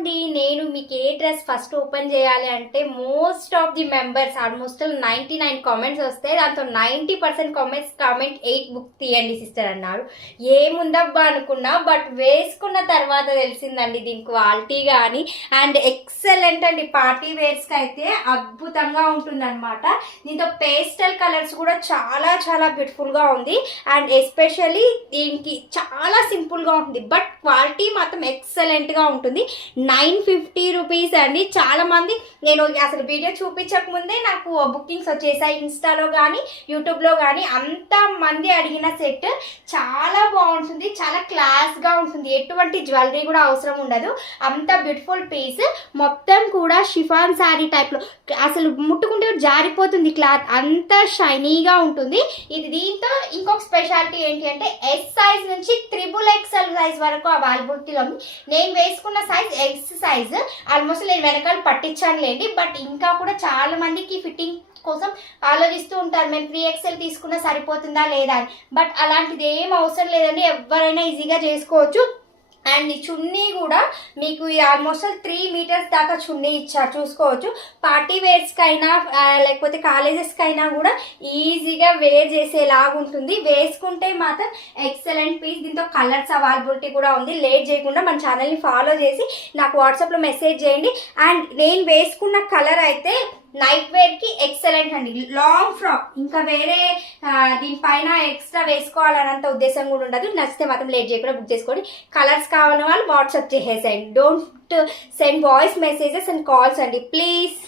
అండి. నేను మీకు ఏ డ్రెస్ ఫస్ట్ ఓపెన్ చేయాలి అంటే most of the members almost 99 comments వస్తాయి. దాంతో 90% కామెంట్స్ కామెంట్ 8 బుక్ తీయండి సిస్టర్ అన్నారు. ఏముందబ్బా అనుకున్నా, బట్ వేసుకున్న తర్వాత తెలిసిందండి దీని క్వాలిటీ కానీ అండ్ ఎక్సలెంట్ అండి. పార్టీ వేర్స్కి అయితే అద్భుతంగా ఉంటుంది అనమాట. దీంతో పేస్టల్ కలర్స్ కూడా చాలా చాలా బ్యూటిఫుల్గా ఉంది అండ్ ఎస్పెషల్లీ దీనికి చాలా సింపుల్గా ఉంటుంది, బట్ క్వాలిటీ మాత్రం ఎక్సలెంట్గా ఉంటుంది. 950 రూపీస్ అండి. చాలామంది నేను అసలు వీడియో చూపించక ముందే నాకు బుకింగ్స్ వచ్చేసాయి. ఇన్స్టాలో కానీ యూట్యూబ్లో కానీ అంత మంది అడిగిన సెట్ చాలా బాగుంటుంది, చాలా క్లాస్గా ఉంటుంది. ఎటువంటి జ్యువెలరీ కూడా అవసరం ఉండదు. అంత బ్యూటిఫుల్ పీస్ మొత్తం కూడా షిఫాన్ శారీ టైప్లో అసలు ముట్టుకుంటే జారిపోతుంది. క్లాత్ అంత షైనీగా ఉంటుంది. ఇది దీంతో ఇంకొక స్పెషాలిటీ ఏంటి అంటే ఎస్ సైజ్ నుంచి XXL సైజ్ వరకు అవైలబిలిటీలో ఉంది. నేను వేసుకున్న సైజ్ ఎక్స్ సైజ్. ఆల్మోస్ట్ నేను వెనకాల పట్టించాను లేండి, బట్ ఇంకా కూడా చాలా మందికి ఫిట్టింగ్ కోసం ఆలోచిస్తూ ఉంటారు, మేము 3XL తీసుకున్నా సరిపోతుందా లేదా అని. బట్ అలాంటిది ఏం అవసరం లేదండి, ఎవరైనా ఈజీగా చేసుకోవచ్చు. అండ్ ఈ చున్నీ కూడా మీకు ఆల్మోస్ట్ 3 మీటర్స్ దాకా చున్నీ ఇచ్చారు, చూసుకోవచ్చు. పార్టీ వేర్స్కి అయినా లేకపోతే కాలేజెస్కి అయినా కూడా ఈజీగా వేర్ చేసేలాగా ఉంటుంది. వేసుకుంటే మాత్రం ఎక్సలెంట్ పీస్. దీంతో కలర్స్ అవైలబిలిటీ కూడా ఉంది. లేట్ చేయకుండా మన ఛానల్ని ఫాలో చేసి నాకు వాట్సాప్లో మెసేజ్ చేయండి. అండ్ నేను వేసుకున్న కలర్ అయితే నైట్ వేర్కి ఎక్సలెంట్ అండి. లాంగ్ ఫ్రాక్ ఇంకా వేరే దీనిపైన ఎక్స్ట్రా వేసుకోవాలన్నంత ఉద్దేశం కూడా ఉండదు. నచ్చితే మాత్రం లేట్ చేయకుండా బుక్ చేసుకోండి. కలర్స్ కావాలని వాళ్ళు వాట్సాప్ చేసేసేయండి. Don't send voice messages and calls అండి ప్లీజ్.